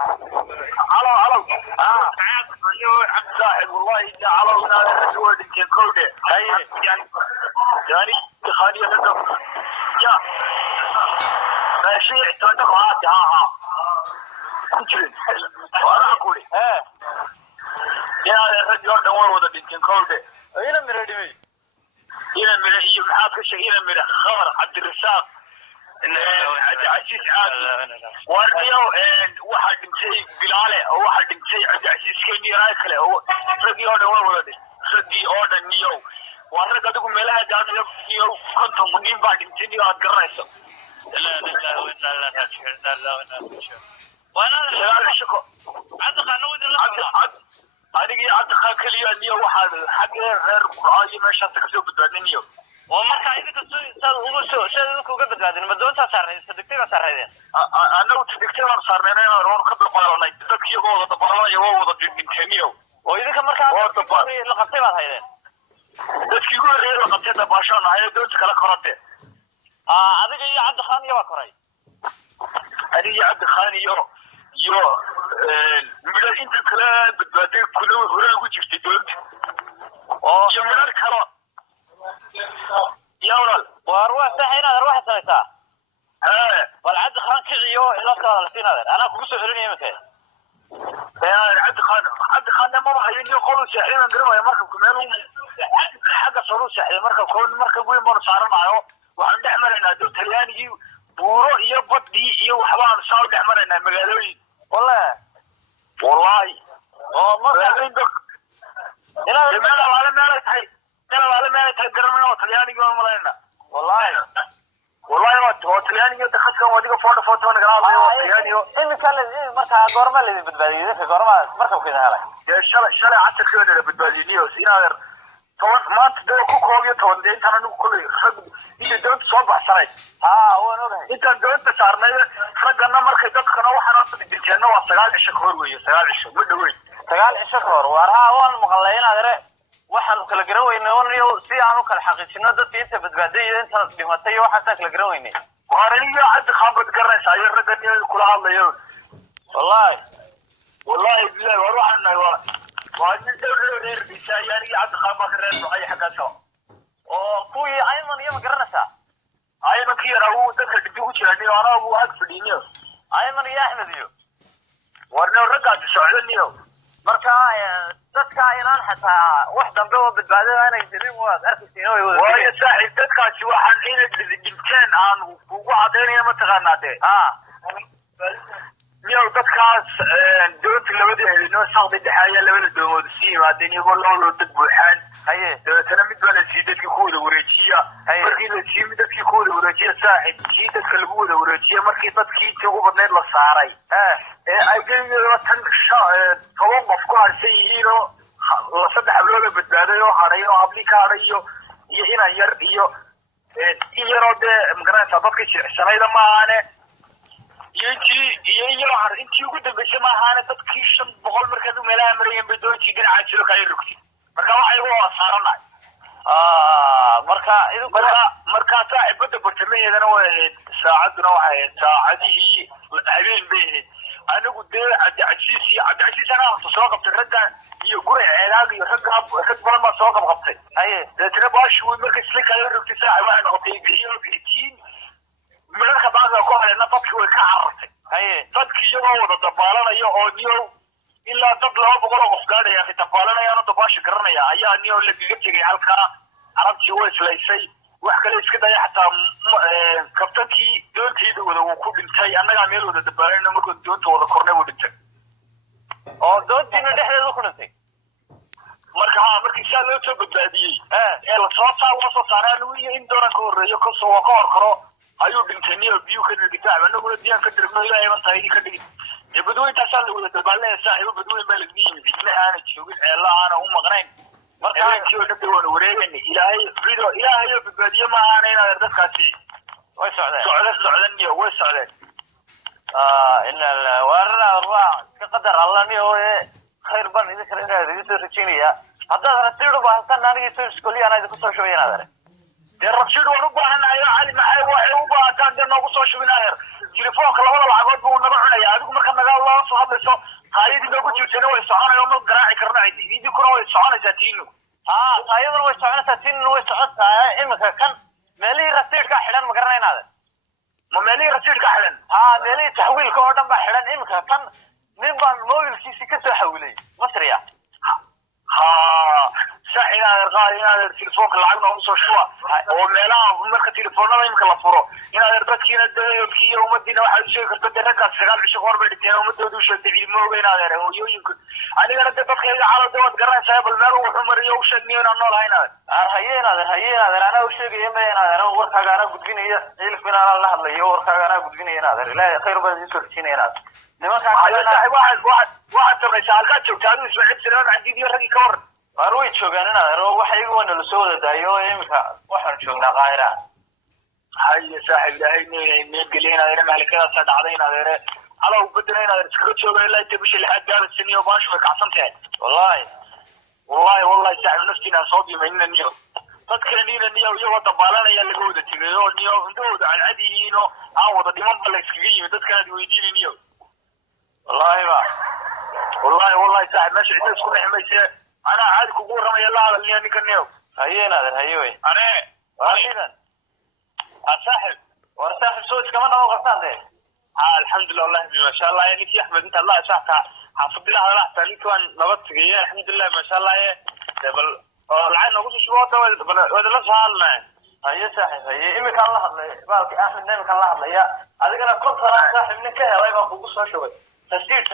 علو صاحب والله انت علو انا سوى الكوده يعني خاليه لك يا ماشي اعتمد هات ها كنتين وانا اقول يا الرجال ده وين وده الكوده هنا مريدي هنا مريدي محاك شيء هنا مريدي خبر عبد الرزاق عزيز عادي وارنيو واحد شيء بلاله واحد شيء عزيز كني رايكله هو رجي هذا هو ولدي رجي هذا نيو وارجع تقول ملاها قاعد يو كنت منين بعد تني أتقرأيسه لا وانا لا شكو عاد قانون هذه عاد خاكلي نيو واحد حق غير قرآن ماشى تكتب بدون نيو ومركا إذا كنت شو قبل قاعدين ما دون تصاري صدقتي تصاري أنا وصدقتي صارنا أنا رون قبل قالوا لي تذكر يوم وضع برا يوم وضع جنتينيو وإذا كان مركا لقطتي بعد هيدا تذكر يقول غير لقطتي تباشان هاي دون كلا كرده هذا جاي عبد الخان يا كراي هذه عبد الخان يو من أنت كلا بدأت كلهم هراء وجبت دون يوم من الكلام يا ولد وأروح سحين هذا أروح سنة والعبد الخان كعيو إلى صار الحين هذا أنا كوسو علني متى يا عبد الخان ما راح يجي يقولوا سحين أقربه يا مركب كمان حاجة صاروا سحين مركب كون مركب وين مر صار معه وعند أحمرنا دو تلياني بورو يبدي يوحوان صار أحمرنا مقالوي والله عندك هنا ما على مالك هاي على مالك تقرمنا وتلياني قال ملانا والله ما تلياني دخلت كم وديك فوتو أنا قال تلياني إن كان مركا قرما اللي بدبادي ذاك قرما مركب كذا هلا يا شلا عشر كيلو اللي بدبادي نيو سينادر طبعا ما تقدر كوكوبيا تودين ترى نقول خد إذا دونت صبح سري هو نوره أنت دونت صارنا خدنا مركب دخلنا وحنا بدينا وسجال الشكور ويا سجال الشكور بدوي سجال الشكور وراها هو المقلين هذا waxaan kala garan weynaa oo si aan u kala xaqiijino dadka inta badbaadiyay inta dhimatay waxa kala garan weynaa waaraniga cad khabad garanaysa ay raggan kula hadlayo wallahi billahi waruxna waa nin dawlad reer bisayani cad khabad reer waxay xaqaso oo kuwii ayman iyo garanaysa ayman kiyara uu dadka dib u jiray ana uu ag fadhiyo ayman iyo ahmed iyo warna ragga socdaniyo marka dadka inaan xataa wax dambe oo badbaadada aanay jirin waad arkaysaa way saaxiib dadkaasi waxaan inay dhinteen aan ugu cadeynaya ma taqaanaade miyaw dadkaas doonta labadii habeenoo saqdi dhexaaya labada doomood sii yimaadeen iyagoo labadoo dad buuxaan dabeetana mid baa la sii dadkii ku wada wareejiya markii la sii dadkii ku wada wareejiya saaxiib sii dadka lagu wada wareejiya markii dadkii intii ugu badneyd la saaray ay geeyeen tan toban qof ku harsan yihiinoo la saddex hablood badbaaday oo haray oo habli ka haray iyo inaan yar iyo in yaroo dee magaranaysaa dadka shirsanayda maahaane intii ugu dambeysay maahaane dadkii 500 markaad u meelaha marayeen bay doontii dhinaca jiro ka ay rugtay marka waxay ugu saaranahay marka saaxiibada bartamaheedana way ahayd saacaduna waxay ahayd saacadihii habeen bay ahayd anigu dee cabdicasiis anaa soo qabtay raggan iyo guri ceedaag iyo rag badan baa soo qabqabtay deetana baashi wey marka isla kala rogtay saaxib waxay noqotay bixitiin mararka baada ku hareena dadkii way ka carartay dadkii iyagoo wada dabaalanaya oo niyow ilaa dad 200 qof gaadhaya ay dabaalanayaan dabaashi garanaya ayaa niyow la diga tagay halkaa arabtii way islaysay wax kale iska daya xataa kabtankii doonteeda wada uu ku dhintay annagaa meel wada dabaalanayna markuu doonta wada kornay uu dhintay oo doontiina dhexdeeda ku dhintay markii saa loo soo badbaadiyey la soo saaray anigu iyo in dooran ka horreeyo ka hor karo ayuu dhintay niyo biyo ka dhigtay anaguna biyaan ka dirno ilaahay ma tahay ka dhigay badweyntaas la wada dabaalanaya saaxiibo badweyn baa laga yimid cidna aan joogin ceela aan u maqnayn marka ay oo dad wada wareegani ilaahay badbaadiyo ma ahan inay dadkaasi way socdaan iyo way socdaan illa warna ka qadar Allah niyo khayr ban idin kale inay idin rajinaya hadda ratiido baahan aniga soo iskooliya anay ku soo shaqeynaa الرشيد وربها أنا يا علي معي وحي وبها كان جنة وصو شبناهر تليفونك لولا العقود بو نبعنا يا أدوك ما كان قال الله noo soo hadlayso taayadii noogu jirtayna way soconayo ma garaaci karna idinkuna way soconaysaa tiinu taayaduna way soconaysaa tiinuna way socotaa iminka kan meelihii rasiidka xidhan ma garanaynaade ma meelihii rasiidka xidhan meelihii taxwiilka oo dhan baa xidhan iminka kan nin baan mobilkiisii kasoo xawilay masriya sax inaad telefoonka lacag noogu soo shuba oo meelaha marka telefoonada imika la furo inaad dadkiina dadkii iyo ummadiina waxaad u sheegi karta dee raggaas 9 cisho kahor bay dhinteen ummadooda u sheegtay ciidamooga inaad hooyooyinka anigana dee dadkayga calowde waad garanaysaa bal meel wuxuu mariyo u sheegniyo inaan nool haynaad hayeenaader anaa u sheegaya ma inaader warkaaga anaa gudbinaya ciilku inaan la hadlayo warkaaga anaa gudbinaya inaader ilaahay khayr baan idin soo rajinaya inaader waxaad samaysaa halkaad joogta adigu ismaaciil siraan cadiid iyo raggii ka waran waar way joogaan inaader oo waxa iyagu waa nala soo wada daayo oo iminka waxaan joognaa qaahira haye saaxiib ilaahay neegeliya inaadeere maalikadaasa dhacday inaadeere calow bedena inaadeer iskaga jooga ilaa inta bisha 6 gaabasaniyo baashu way kacsan tahay wallahi saaxiib naftiina soo diimaynina niyo dadkeeniina niyo iyagoo dabaalanaya laga wada tegay oo niyo indhahooda cadcad yihiin oo aan wada dhiman ba la iskaga yimid dadkanaad weydiinay niyo wallahi saaxiib meesha cidda isku nexmayse anaa caadi kugu warramaya la hadal niyo ninka niyo hayeenaader haye wey waaidan saaxiib war saaxiib soo iskama nabo qabtaan dee alxamdulilah wallahi masha allah ninkii axmed inta allah saxta xaafadilah hadalahta ninki waan nabad tegay alxamdulilah masha allah bal lacag noogu soo shubo wadala soo hadlnaa haye saaxiib haye iminkaan la hadlay baalki axmed iminkaan la hadlaya adigana kontaraa saaxiib nin ka helay baa kugu soo shubay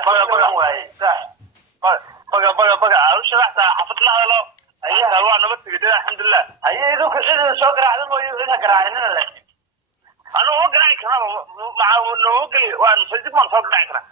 baga waaye saaxiib baga sharaxta xaafadilah hadalo ayaa waa nabad tegay alxamdulilah haye idinku cidina soo garaacda mooyo cidna garaacinina leh anuu garaaci karnaa ma noo geli waan dib maan soo garaaci karaa